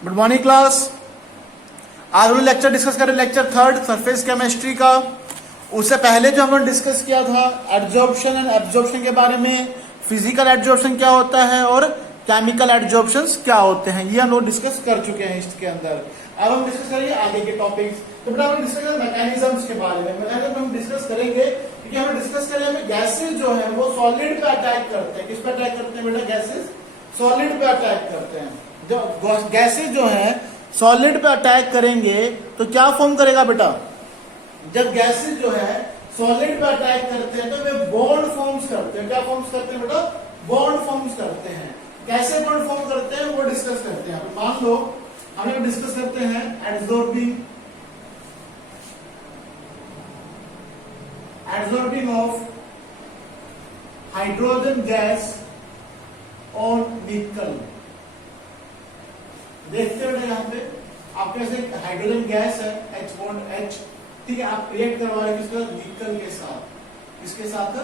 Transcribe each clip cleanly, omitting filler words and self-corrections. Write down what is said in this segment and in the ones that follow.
Good morning class. आज हम lecture discuss करें, लेक्चर थर्ड सरफेस केमिस्ट्री का। उससे पहले जो हमने डिस्कस किया था एड्जॉर्प्शन एंड एब्जॉर्प्शन के बारे में, फिजिकल एड्जॉर्प्शन क्या होता है और केमिकल एड्जॉर्प्शन क्या होते हैं, ये हम लोग डिस्कस कर चुके हैं इसके अंदर। अब हम डिस्कस करेंगे आगे के टॉपिक्स। तो बेटा हम डिस्कस करेंगे मैकेनिज्म्स के बारे में। मैकेनिज्म हम डिस्कस करेंगे क्योंकि हमें डिस्कस करें हमें गैसेज जो है वो सॉलिड पे अटैक करते हैं। किस पे अटैक करते हैं बेटा? गैसेज सॉलिड पे अटैक करते हैं। जो गैसेज जो है सॉलिड पे अटैक करेंगे तो क्या फॉर्म करेगा बेटा? जब गैसेज जो है सॉलिड पे अटैक करते हैं तो वे बॉन्ड फॉर्म्स करते हैं। क्या फॉर्म्स करते हैं बेटा? बॉन्ड फॉर्म्स करते हैं। कैसे बॉन्ड फॉर्म करते हैं वो डिस्कस करते हैं। मान लो हम लोग डिस्कस करते हैं एड्जॉर्बिंग ऑफ हाइड्रोजन गैस ऑन निकल। देखते हैं यहाँ पे आपके पास एक हाइड्रोजन गैस है H बॉन्ड H, ठीक है। आप रिएक्ट करवा रहे हैं किसके साथ? निकल के साथ। किसके साथ?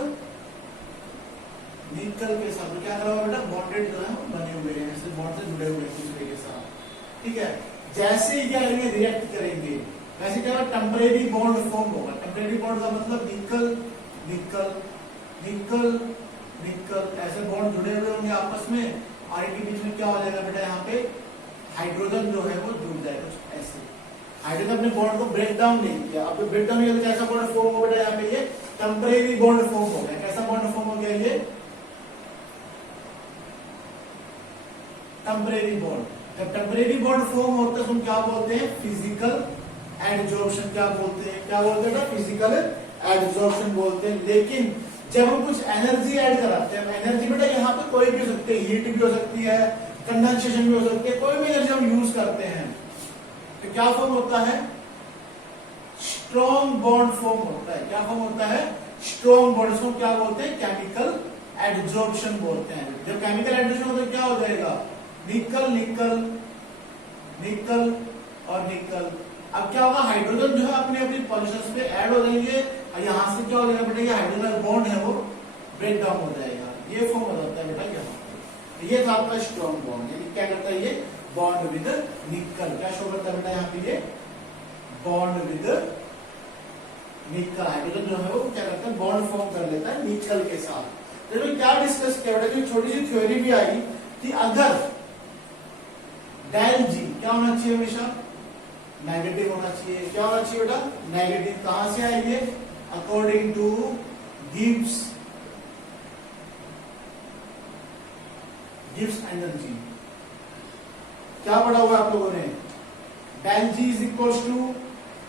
निकल के साथ। तो क्या करा हुआ बेटा? बॉन्डेड जो है बने हुए हैं, ऐसे बॉन्ड से जुड़े हुए हैं दूसरे के साथ, ठीक है। जैसे ही क्या करेंगे? रिएक्ट करेंगे, वैसे क्या होगा? टेम्परेरी बॉन्ड फॉर्म होगा। टेम्परेरी बॉन्ड का मतलब निकल निकल निकल निकल, ऐसे बॉन्ड जुड़े हुए होंगे आपस में और इनके बीच में क्या हो जाएगा बेटा? यहाँ पे हाइड्रोजन जो है वो जुड़ जाएगा कुछ ऐसे। हाइड्रोजन अपने बॉन्ड को ब्रेक डाउन नहीं किया। अब ब्रेक डाउन नहीं किया तो कैसा बॉन्ड फॉर्म हो बेटा? यहाँ पे ये टेम्परेरी बॉन्ड फॉर्म हो गया। कैसा बॉन्ड फॉर्म हो गया? ये टेम्परेरी बॉन्ड। जब टेम्परेरी बॉन्ड फॉर्म होता है तो हम क्या बोलते हैं? Physical adsorption. क्या बोलते हैं? क्या बोलते हैं? फिजिकल एड्जॉर्प्शन बोलते हैं। लेकिन जब हम कुछ एनर्जी ऐड कराते हैं, एनर्जी बेटा यहाँ पे कोई भी हो सकती है, हीट भी हो सकती है, कंडेंसेशन भी हो सकती है, कोई भी एनर्जी हम यूज करते हैं तो क्या फॉर्म होता है? स्ट्रॉन्ग बॉन्ड फॉर्म होता है। क्या फॉर्म होता है? Strong bond. इसको क्या बोलते हैं? केमिकल एड्जॉर्प्शन बोलते हैं। जब केमिकल एड्जॉर्प्शन होता है क्या हो जाएगा? निकल निकल निकल और निकल। अब क्या होगा? हाइड्रोजन जो है अपने अपनी पोजीशंस पे ऐड हो जाएंगे और यहां से क्या हो जाएगा बेटा? ये हाइड्रोजन बॉन्ड है वो ब्रेक डाउन हो जाएगा। ये फॉर्म हो जाता है बेटा यहाँ पे। ये था आपका स्ट्रॉन्ग बॉन्ड। यानी क्या करता है? ये बॉन्ड विद निकल। क्या शो करता है बेटा यहाँ पे? ये बॉन्ड विद निकल। हाइड्रोजन जो है वो क्या करता है? बॉन्ड फॉर्म कर लेता है निकल के साथ। तो क्या डिस्कस किया बेटा? जो छोटी सी थ्योरी भी आई कि अगर डेल जी क्या होना चाहिए? हमेशा नेगेटिव होना चाहिए। क्या होना चाहिए बेटा? नेगेटिव। कहां से आएंगे? According to Gibbs energy. क्या पढ़ा हुआ आप लोगों ने? Del G is equal to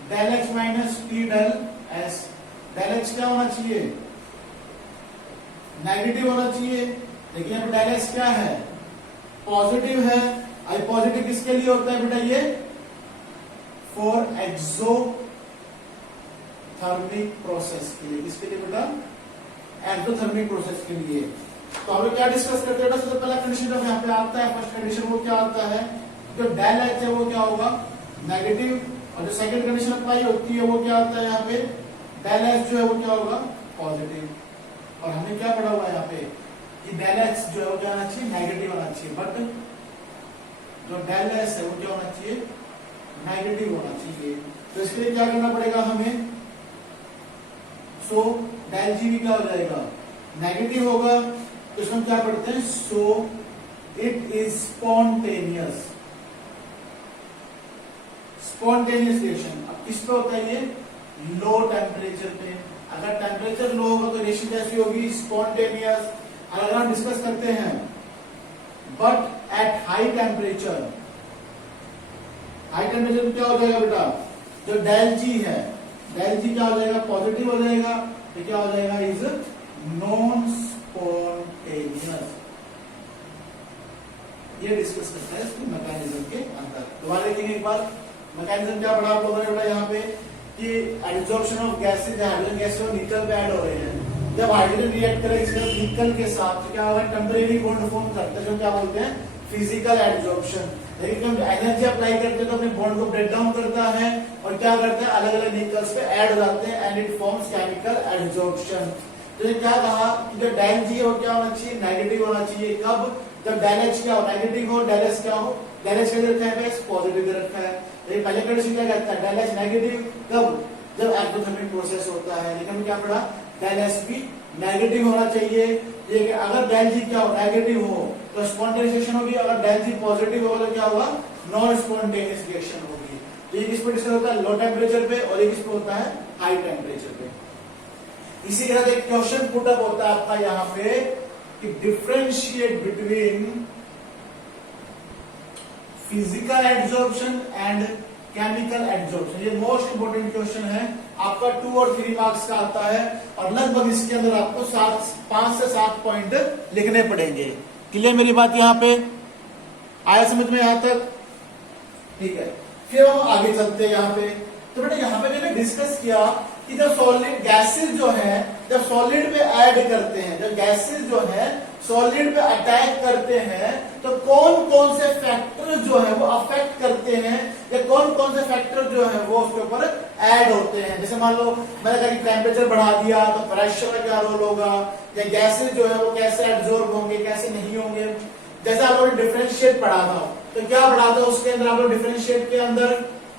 del X minus T del S. Del X क्या होना चाहिए? नेगेटिव होना चाहिए। लेकिन यहाँ डेल एक्स क्या है? पॉजिटिव है। आई पॉजिटिव किसके लिए होता है बेटा? ये फॉर एक्सोथर्मिक प्रोसेस के लिए। किसके लिए बेटा? एक्सोथर्मिक प्रोसेस के लिए। तो हम लोग क्या डिस्कस करते हैं? सबसे पहला कंडीशन जब यहाँ पे आता है, फर्स्ट कंडीशन वो क्या आता है? जो डेल एच है वो क्या होगा? नेगेटिव। और जो सेकंड कंडीशन अप्लाई होती है वो क्या आता है यहाँ पे? डेल एच जो है वो क्या होगा? पॉजिटिव। और हमने क्या पढ़ा हुआ है यहाँ पे कि डेल एच जो है वो क्या होना चाहिए? नेगेटिव होना चाहिए। बट जो डेल एच है वो क्या होना चाहिए? नेगेटिव होना चाहिए। तो इसके लिए क्या करना पड़ेगा हमें? सो डेल जी भी क्या हो जाएगा? नेगेटिव होगा। तो इसमें क्या पढ़ते हैं? So it is spontaneous. Spontaneous reaction. अब किस पे होता है ये? लो टेम्परेचर पे। अगर टेम्परेचर लो होगा तो रिएक्शन कैसी होगी? स्पॉन्टेनियस। अगर हम डिस्कस करते हैं but at high temperature, high temperature में क्या हो जाएगा बेटा? जो डेल जी है, डेल जी क्या हो जाएगा? पॉजिटिव हो जाएगा। तो क्या हो जाएगा? Is non spontaneous. ये डिस्कस करता है इसको मैकेनिज्म के अंदर। दोबारा देखेंगे एक बार मैकेनिज्म क्या पढ़ा आप लोगों ने बेटा यहाँ पे कि adsorption of gases, hydrogen gases और निकल पे ऐड हो रहे हैं। जब हाइड्रोजन रिएक्ट करेगा निकल के साथ तो क्या होगा? टेम्परेरी बॉन्ड फॉर्म करता है, जो क्या बोलते हैं? Physical adsorption. लेकिन जब एनर्जी अप्लाई करते हैं तो अपने बॉन्ड को ब्रेक डाउन करता है और क्या करता है? अलग अलग निकल्स पे ऐड हो जाते हैं and it forms chemical adsorption. तो क्या कहा कि जो डेल जी है वो क्या होना चाहिए? नेगेटिव होना चाहिए। कब? जब डेल एच क्या हो? नेगेटिव हो, डेल एस क्या हो? डेल एच कैसे रखा है बेस, पॉजिटिव दे रखा है। लेकिन पहले कंडीशन क्या कहता है, डेल एच नेगेटिव कब, जब एक्सोथर्मिक प्रोसेस होता है। लेकिन क्या पढ़ा, डेल एच भी नेगेटिव होना चाहिए। ये कि अगर डेल जी क्या हो, नेगेटिव हो तो स्पॉन्टेनियस रिएक्शन होगी, अगर डेल जी पॉजिटिव होगा तो क्या होगा, नॉन स्पॉन्टेनियस रिएक्शन होगी। तो ये किस पे डिस्कस होता है, लो टेम्परेचर पे, और ये किस पे होता है, हाई टेम्परेचर पे। इसी के साथ एक क्वेश्चन पुट अप होता है आपका यहाँ पे कि differentiate between physical adsorption and chemical adsorption. ये मोस्ट इंपोर्टेंट क्वेश्चन है आपका, 2 और 3 मार्क्स का आता है, और लगभग इसके अंदर आपको 5 से 7 पॉइंट लिखने पड़ेंगे। क्लियर मेरी बात यहाँ पे, आया समझ में यहाँ तक? ठीक है, फिर हम आगे चलते हैं यहाँ पे। तो बेटा यहाँ पे मैंने डिस्कस किया कि जब सॉलिड गैसेस जो है, जब सॉलिड पे ऐड करते हैं, जब गैसेस जो है सॉलिड पे अटैक करते हैं, तो कौन कौन से फैक्टर जो है वो अफेक्ट करते हैं, या कौन कौन से फैक्टर जो है वो उसके ऊपर ऐड होते हैं। जैसे मान लो मैंने कहा कि टेम्परेचर बढ़ा दिया तो प्रेशर का क्या रोल होगा, या गैसेस जो है वो कैसे एब्जॉर्ब होंगे, कैसे नहीं होंगे। जैसे आप लोगों ने डिफरेंशिएट पढ़ा था, तो क्या पढ़ा था उसके अंदर, आप लोग डिफरेंशिएट के अंदर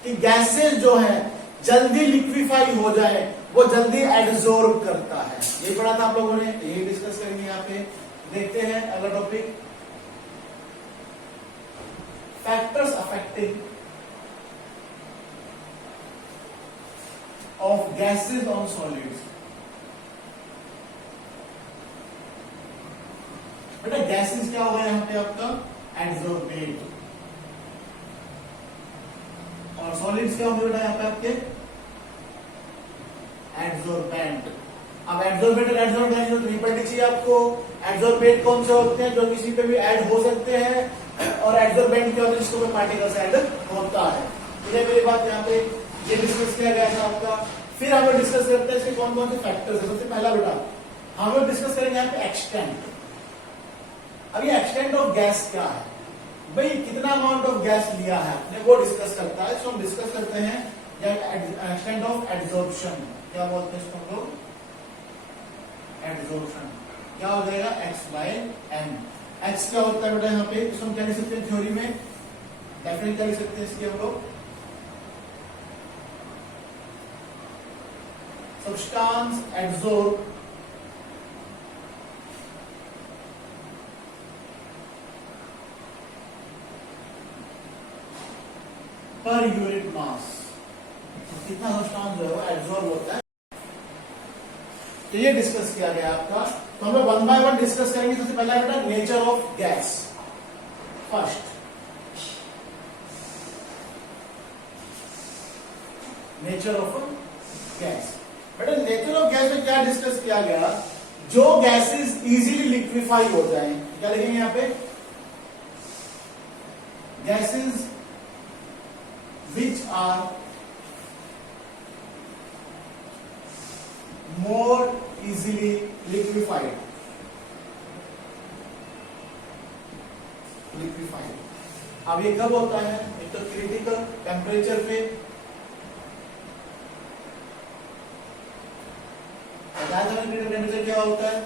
कि गैसेस जो है जल्दी लिक्विफाई हो जाए, वो जल्दी एब्जॉर्ब करता है। ये पढ़ा था आप लोगों ने, ये डिस्कस करेंगे यहाँ पे। देखते हैं अगला topic, factors affecting of gases on solids. बेटा गैसेस क्या होगा यहाँ पे आपका, एड्सॉर्बेट, और सॉलिड्स क्या होंगे बेटा यहाँ पे आपके, एड्सॉर्बेंट। अब एड्सॉर्बेट और एड्सॉर्बेंट जो ट्रिपल चाहिए आपको। एड्सॉर्बेट कौन से होते हैं, जो किसी पे भी ऐड हो सकते हैं, और एड्सॉर्बेंट क्या होता है, जिसको पार्टिकल्स ऐड होता है। ठीक है मेरी बात, यहाँ पे ये डिस्कस किया गया था आपका। फिर हम लोग डिस्कस करते हैं इसके कौन कौन से फैक्टर्स है। सबसे पहला बेटा हम लोग डिस्कस करेंगे यहाँ पे एक्सटेंट। अब ये एक्सटेंट ऑफ गैस क्या है, भाई कितना अमाउंट ऑफ गैस लिया है आपने, वो डिस्कस करता है। सो हम डिस्कस करते हैं एक्सटेंट ऑफ एड्सॉर्प्शन, क्या बोलते हैं इसको हम लोग, एड्सॉर्प्शन। क्या हो जाएगा, x/m। x क्या होता है बेटा यहाँ पे, इसको हम क्या लिख सकते हैं थ्योरी में, डेफिनेटली क्या लिख सकते हैं इसके हम लोग, substance adsorb per unit mass. कितना सब्सटेंस जो है वो एड्सॉर्ब होता है, तो ये डिस्कस किया गया आपका। तो हम लोग 1 बाय 1 डिस्कस करेंगे। सबसे पहला बेटा nature of gas. First nature of gas. बेटा नेचर ऑफ गैस में क्या डिस्कस किया गया, जो गैसेस इजीली लिक्विफाई हो जाएं, क्या लिखेंगे यहाँ पे, gases which are more easily liquefied. अब ये कब होता है, एक तो क्रिटिकल टेम्परेचर पे, टेम्परेचर क्या होता है,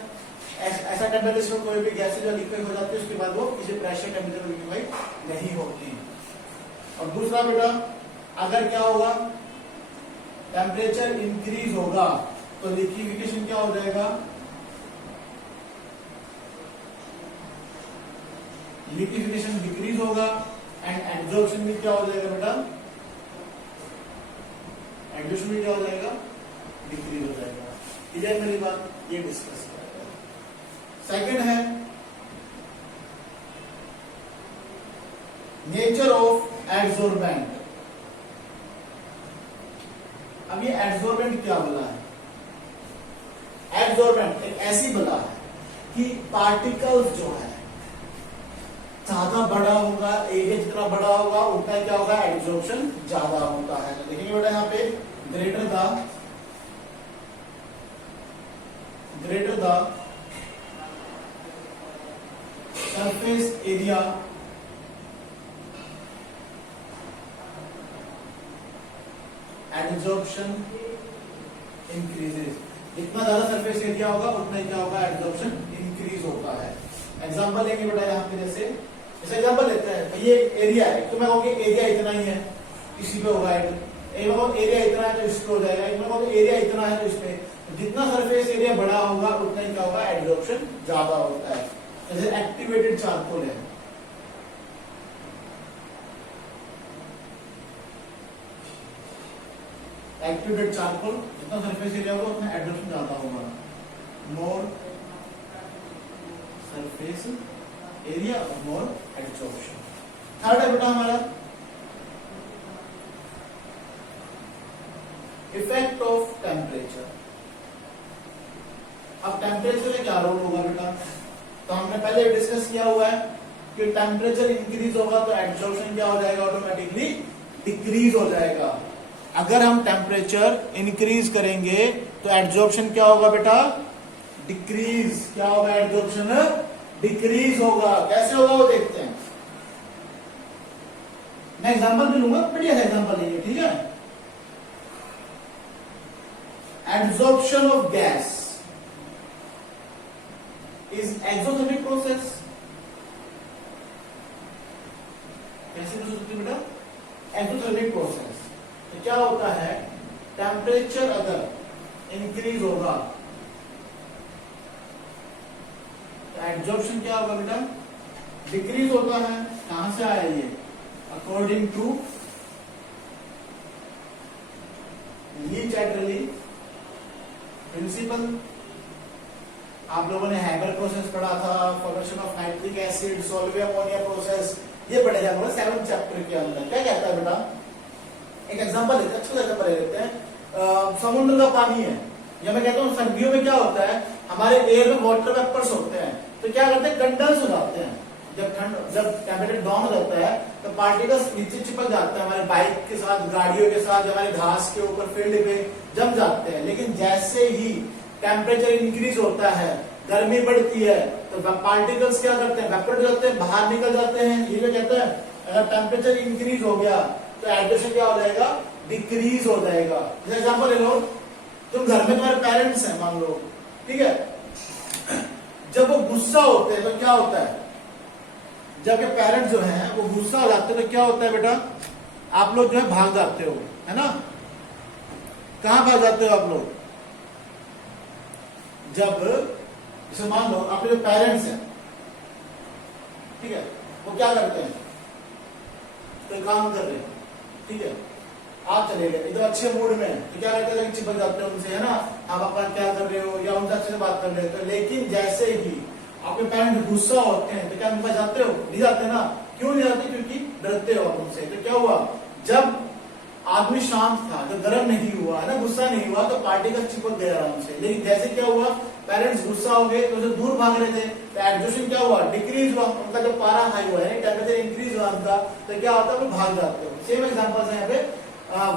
ऐसा टेम्परेचर कोई भी गैस जो लिक्विड हो जाती है उसके बाद वो किसी प्रेशर टेम्परेचर में लिक्विफाई नहीं होती। और दूसरा बेटा अगर क्या होगा, टेम्परेचर इंक्रीज होगा तो लिक्विफिकेशन क्या हो जाएगा, लिक्विफिकेशन डिक्रीज होगा, एंड एब्जॉर्प्शन भी क्या हो जाएगा बेटा, एब्जॉर्प्शन भी क्या हो जाएगा, डिक्रीज हो जाएगा। क्लियर मेरी बात, ये डिस्कस किया गया। सेकंड है नेचर ऑफ एड्सॉर्बेंट। अब ये एड्सॉर्बेंट क्या बोला है, एड्सॉर्बेंट एक ऐसी बला है कि पार्टिकल्स जो है ज्यादा बड़ा होगा, एरिया जितना बड़ा होगा उतना क्या होगा, एड्सॉर्प्शन ज्यादा होता है। तो देखेंगे बेटा यहाँ पे greater the surface area adsorption increases. जितना ज्यादा सरफेस एरिया होगा उतना क्या होगा, एड्सॉर्प्शन इंक्रीज होता है। एग्जांपल लेंगे बेटा यहाँ पे, जैसे जैसे एग्जांपल लेते हैं, तो ये एरिया है, तो मैं कहूँगी एरिया इतना ही है, इसी पे होगा ऐड। एक मैं कहूँ एरिया इतना है तो इस पे हो जाएगा, एक मैं कहूँ एरिया इतना है तो इस पे। तो जितना सरफेस एरिया बड़ा होगा उतना ही क्या होगा, एडजॉर्प्शन ज्यादा होता है। जैसे एक्टिवेटेड चारकोल है, एक्टिवेटेड चारकोल जितना सरफेस एरिया होगा उतना एडजॉर्प्शन ज्यादा होगा, मोर सरफेस एरिया और मोर एडजॉर्प्शन। थर्ड है बेटा हमारा इफेक्ट ऑफ टेम्परेचर। अब टेम्परेचर का क्या रोल होगा बेटा, तो हमने पहले डिस्कस किया हुआ है कि टेम्परेचर इंक्रीज होगा तो एडजॉर्प्शन क्या हो जाएगा, ऑटोमेटिकली डिक्रीज हो जाएगा। अगर हम टेम्परेचर इंक्रीज करेंगे तो एडजॉर्प्शन क्या होगा बेटा, डिक्रीज। क्या होगा, एडजॉर्प्शन डिक्रीज होगा। कैसे होगा वो देखते हैं। मैं एग्जांपल भी लूंगा, बढ़िया एग्जांपल लेंगे, ठीक है। Adsorption of gas is exothermic process. कैसे हो सकती है बेटा, एक्सोथर्मिक प्रोसेस। तो क्या होता है, टेम्परेचर अगर इंक्रीज होगा तो एडजॉर्प्शन क्या होगा बेटा, डिक्रीज होता है। कहां से आया ये, according to Le Chatelier principle. आप लोगों ने हैबर प्रोसेस पढ़ा था, formation of nitric acid, Solvay ammonia process, ये पढ़े जाएगा 7th चैप्टर के अंदर। क्या कहता है बेटा, एक एग्जांपल लेते हैं, अच्छा एग्जांपल ले लेते हैं। समुद्र का पानी है, या मैं कहता हूँ सर्दियों में क्या होता है, हमारे एयर में वाटर वेपर्स होते हैं, तो क्या करते हैं, कंडेंस हो जाते हैं। जब टेम्परेचर डाउन हो जाता है तो पार्टिकल्स नीचे चिपक जाते हैं, हमारे बाइक के साथ, गाड़ियों के साथ, हमारे घास के ऊपर, फील्ड पे जम जाते हैं। लेकिन जैसे ही टेम्परेचर इंक्रीज होता है, गर्मी बढ़ती है, तो पार्टिकल्स क्या करते हैं, वेपर जाते हैं, बाहर निकल जाते हैं। ये कहते हैं अगर टेम्परेचर इंक्रीज हो गया तो एडजॉर्प्शन क्या हो जाएगा, डिक्रीज हो जाएगा। जैसे एग्जांपल ले लो, तुम घर में तुम्हारे पेरेंट्स हैं मान लो, ठीक है। जब वो गुस्सा होते हैं तो क्या होता है, जब ये पेरेंट्स जो हैं वो गुस्सा हो जाते हैं तो क्या होता है बेटा, आप लोग जो है भाग जाते हो, है ना। कहां भाग जाते हो आप लोग, जब जैसे मान लो आपके जो पेरेंट्स हैं, ठीक है, वो क्या करते हैं, तो काम कर रहे हैं, ठीक है, आप चले गए एकदम अच्छे मूड में, तो क्या करते हैं, चिपक जाते हैं उनसे, है ना। आप अपना क्या कर रहे हो, या उनसे अच्छे से बात कर रहे हो। लेकिन जैसे ही आपके पेरेंट्स गुस्सा होते हैं तो क्या उनके पास जाते हो, नहीं जाते ना। क्यों नहीं जाते, क्योंकि डरते हो आप उनसे। तो क्या हुआ, जब आदमी शांत था, जब गर्म नहीं हुआ, है ना, गुस्सा नहीं हुआ, तो पार्टिकल चिपक गए आराम से। लेकिन जैसे क्या हुआ, पेरेंट्स गुस्सा हो गए तो उसे दूर भाग रहे थे, तो एडजॉर्प्शन क्या हुआ, डिक्रीज हुआ। उनका जो पारा हाई हुआ है, टेम्परेचर इंक्रीज हुआ उनका, तो क्या होता है, वो भाग जाते हो। सेम एग्जांपल्स है यहाँ पे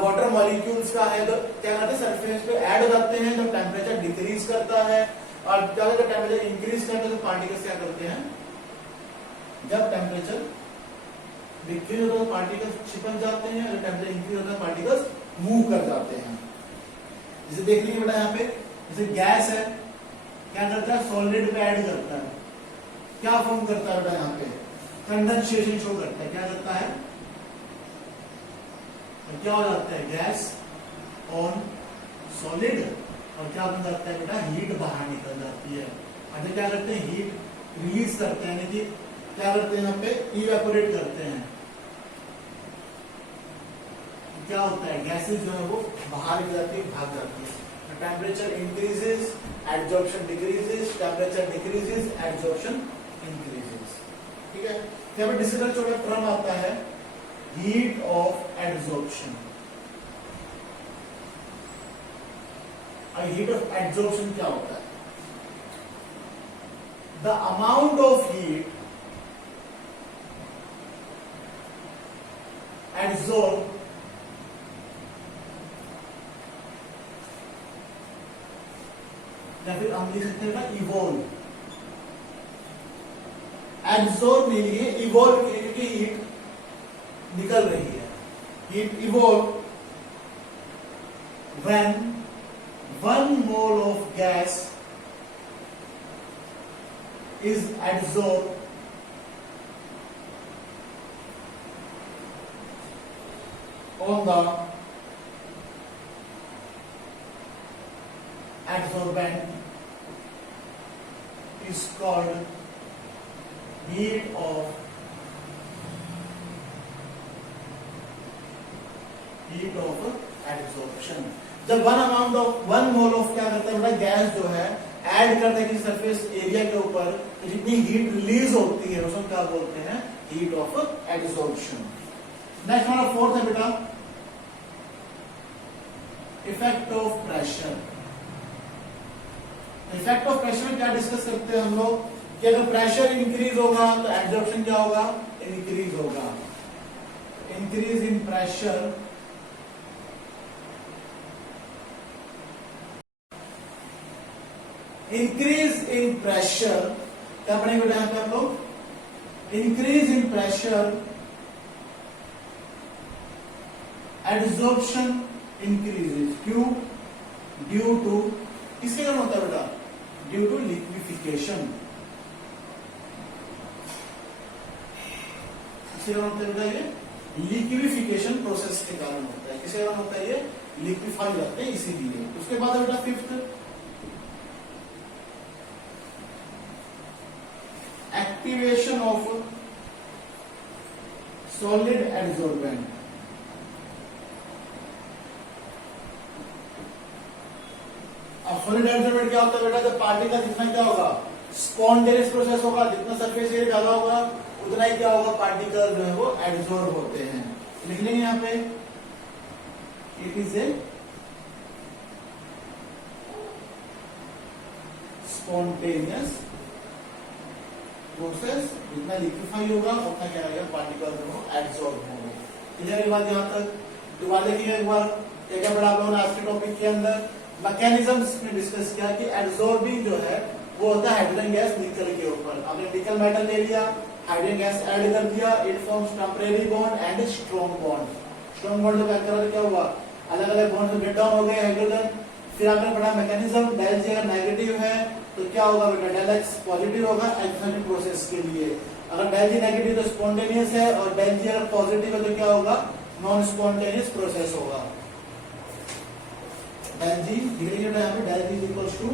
वाटर मॉलिक्यूल्स का है, तो क्या करते हैं, सरफेस पे ऐड हो जाते हैं जब टेम्परेचर डिक्रीज करता है, और जब टेम्परेचर इंक्रीज करता है तो पार्टिकल्स क्या करते हैं, जब टेम्परेचर डिक्रीज होता है तो पार्टिकल्स चिपक जाते हैं, और टेम्परेचर इंक्रीज होता है पार्टिकल्स मूव कर जाते हैं। जैसे देख लीजिए बेटा यहाँ पे, जैसे गैस है, क्या करता है, सॉलिड पे ऐड करता है, क्या फॉर्म करता है बेटा, यहाँ पे कंडेंसेशन शो करता है। क्या करता है, तो क्या हो जाता है, गैस ऑन सॉलिड, और क्या बन जाता है बेटा, हीट बाहर निकल जाती है। अच्छा क्या करते हैं, हीट रिलीज करते हैं, यानी क्या करते हैं, यहाँ पे इवेपोरेट करते हैं। क्या होता है, गैसेस जो है वो बाहर निकल जाती है, भाग जाती है। Temperature increases, adsorption decreases, temperature decreases, adsorption increases, ठीक है। यहाँ पे डिस्कस छोटा टर्म आता है, heat of adsorption. Heat of adsorption क्या होता है, the amount of heat adsorb या फिर हम लिख सकते हैं ना इवॉल्व। एब्सॉर्ब नहीं लिए, इवॉल्व के लिए, क्योंकि हीट निकल रही है। Heat evolve when 1 mole of gas is adsorbed on the adsorbent is called heat of adsorption. जब वन मोल ऑफ क्या करता है बेटा, गैस जो है ऐड करता है किसी सरफेस एरिया के ऊपर, तो जितनी हीट रिलीज होती है उसको क्या बोलते हैं, हीट ऑफ एडसॉर्प्शन. नेक्स्ट हमारा फोर्थ है बेटा effect of pressure. Effect of pressure में क्या डिस्कस करते हैं हम लोग कि अगर प्रेशर इंक्रीज होगा तो एडसॉर्प्शन क्या होगा, इंक्रीज होगा. Increase in pressure increase in pressure क्या पढ़ेंगे बेटा यहां पे आप लोग, increase in pressure adsorption increases. क्यों, ड्यू टू, किसके कारण होता है बेटा, ड्यू टू लिक्विफिकेशन. किसके कारण होता है बेटा, ये लिक्विफिकेशन प्रोसेस के कारण होता है. किसके कारण होता है, ये लिक्विफाई करते हैं इसीलिए. उसके बाद बेटा फिफ्थ एक्टिवेशन ऑफ सॉलिड एडसॉर्बेंट. अब सॉलिड एडसॉर्बेंट क्या होता है बेटा, जब पार्टिकल जितना क्या होगा, स्पॉन्टेनियस प्रोसेस होगा, जितना सरफेस एरिया ज्यादा होगा उतना ही क्या होगा, पार्टिकल जो है वो एडसॉर्ब होते हैं. लिख लेंगे यहां पे, it is a spontaneous process. जितना लिक्विफाई होगा उतना क्या रहेगा, पार्टिकल जो एडसॉर्ब होगा. क्लियर है बात यहां तक. दोबारा देखिए एक बार, क्या पढ़ा आप लोगों ने आज के टॉपिक के अंदर, मैकेनिज्म्स में डिस्कस किया कि एडसॉर्बिंग जो है वो होता है हाइड्रोजन गैस निकल के ऊपर. आपने निकल मेटल ले लिया, हाइड्रोजन गैस ऐड कर दिया, it forms temporary bond and strong bond. Strong bond जब ऐड करा क्या हुआ, अलग अलग बॉन्ड ब्रेक डाउन हो गए हाइड्रोजन. फिर आपने पढ़ा मैकेनिज्म, डेल जी अगर नेगेटिव है तो क्या होगा बेटा, डेल एक्स पॉजिटिव होगा एक्सोथर्मिक प्रोसेस के लिए. अगर डेल जी नेगेटिव तो स्पॉन्टेनियस है, और डेल जी अगर पॉजिटिव है तो क्या होगा, नॉन स्पॉन्टेनियस प्रोसेस होगा. डेल जी धीरे धीरे यहाँ पे del G equals to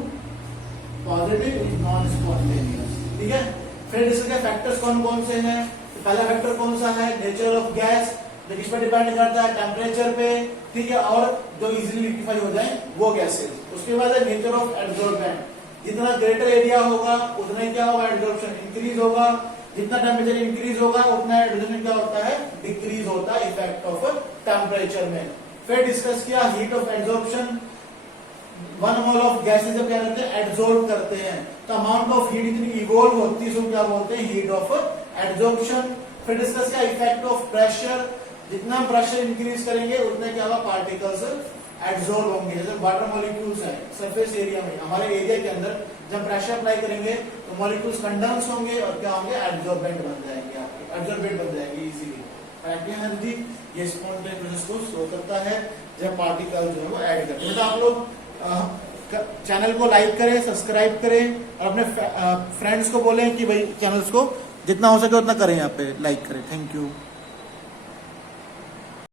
positive is non spontaneous. ठीक है. फिर इसके फैक्टर्स कौन कौन से हैं, तो पहला फैक्टर कौन सा है, नेचर ऑफ गैस, जो किस पर डिपेंड करता है, टेम्परेचर पे. ठीक है. और जो इजीली लिक्विफाई हो जाए वो गैसेस. उसके बाद है नेचर ऑफ एडसॉर्बेंट. जितना ग्रेटर एरिया होगा उतना ही क्या होगा, एडसॉर्प्शन इंक्रीज होगा. जितना टेम्परेचर इंक्रीज होगा उतना एडसॉर्प्शन क्या होता है, डिक्रीज होता है इफेक्ट ऑफ टेम्परेचर में. फिर डिस्कस किया heat of adsorption. One mole of gases जब क्या करते हैं, एडसॉर्ब करते हैं, तो अमाउंट ऑफ हीट इतनी इवॉल्व होती है, क्या बोलते हैं, हीट ऑफ एडसॉर्प्शन. फिर डिस्कस किया इफेक्ट ऑफ प्रेशर. जितना प्रेशर इंक्रीज करेंगे उतना क्या होगा, पार्टिकल्स एडसॉर्ब होंगे. जैसे वाटर मॉलिक्यूल्स है सरफेस एरिया में, हमारे एरिया के अंदर जब प्रेशर अप्लाई करेंगे तो मॉलिक्यूल्स कंडेंस होंगे और क्या होंगे, एडसॉर्बेंट बन जाएंगे, आपके एडसॉर्बेंट बन जाएंगे इजीली. ये स्पॉन्टेनियस प्रोसेस को स्लो करता है जब पार्टिकल जो है वो ऐड करते हैं. तो आप लोग चैनल को लाइक करें, सब्सक्राइब करें, और अपने फ्रेंड्स को बोलें कि भाई चैनल्स को जितना हो सके उतना करें, यहाँ पे लाइक करें. Thank you.